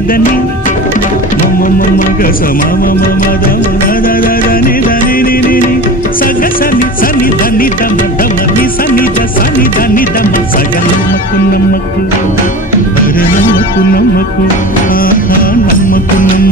దని మమ మమ గస మమ మమ దని దని ని సగ సని సని దని దమ దమ ని సని ద సని దని దమ సగ నమ్మకు నమ్మకు అరే నమ్మకు నమ్మకు ఆహా నమ్మకు నమ్మకు